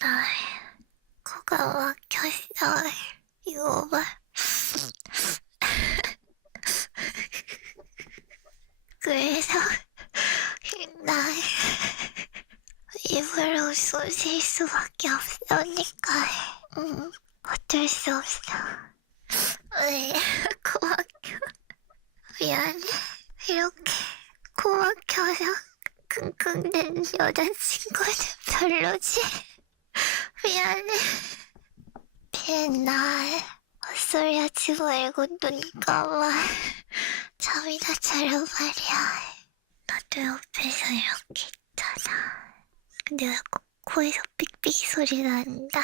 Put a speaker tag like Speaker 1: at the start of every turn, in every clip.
Speaker 1: 나 코가 막혔어. 이거 봐. 그래서 나 입으로 쏘실 수밖에 없으니까 응, 어쩔 수 없어. 왜코 막혀? 미안해. 이렇게 코 막혀서 끙끙댄 여자친구는 별로지. 미안해. 맨날 헛소리하지 말고 눈 감아. 잠이나 자려 말이야. 나도 옆에서 이렇게 있잖아. 근데 왜 코, 코에서 삑삑 소리 난다.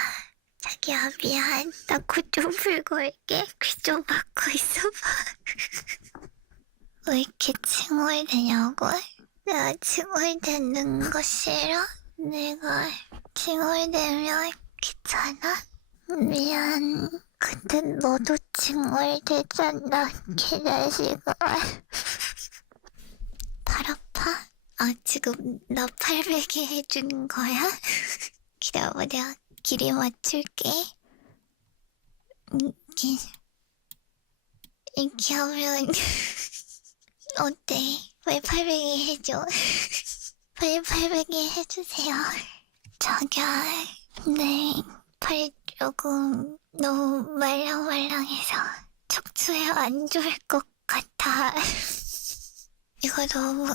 Speaker 1: 자기야 미안. 나 코 좀 풀고 올게. 귀 좀 막고 있어봐. 왜 이렇게 칭얼대냐고? 내가 칭얼대는 거 싫어? 내가 칭얼대면 귀찮아? 미안. 근데 너도 칭얼대잖아, 개자식아. 팔 아파? 아, 지금 나 팔베개 해주는 거야? 기다려봐, 내가 길이 맞출게. 이렇게, 이렇게 하면, 어때? 왜 팔베개 해줘? 왜 팔베개 해주세요? 자기야, 네, 팔 조금 너무 말랑말랑해서 척추에 안 좋을 것 같아. 이거 너무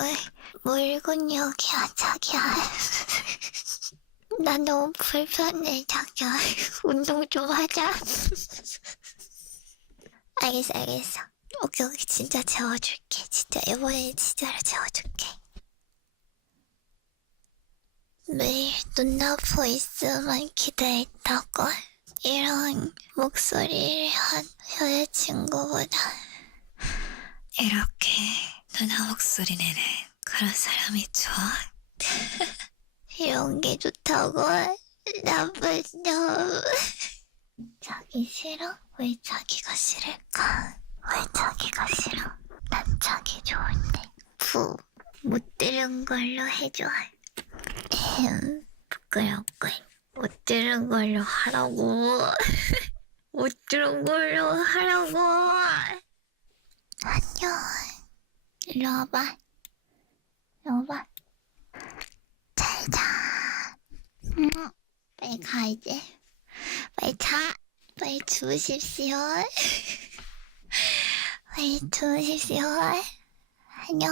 Speaker 1: 물근육이야, 자기야. 나 너무 불편해, 자기야. 운동 좀 하자. 알겠어, 알겠어. 오케이, 오케이. 진짜 재워줄게. 진짜 이번에 진짜로 재워줄게. 매일 눈앞에 있으면 기대했다고. 이런 목소리를 한 여자친구보다
Speaker 2: 이렇게 누나 목소리 내는 그런 사람이 좋아?
Speaker 1: 이런 게 좋다고 나쁜 놈 자기 싫어? 왜 자기가 싫을까? 왜 자기가 싫어? 난 자기 좋은데 푸못 들은 걸로 해줘 음, 부끄럽고 못 들은 걸로 하라고. 못 들은 걸로 하라고. 안녕. 일로 와봐. 일로 와봐. 잘 자. 응, 빨리 가 이제. 빨리 자. 빨리 주무십시오. 빨리 주무십시오. 안녕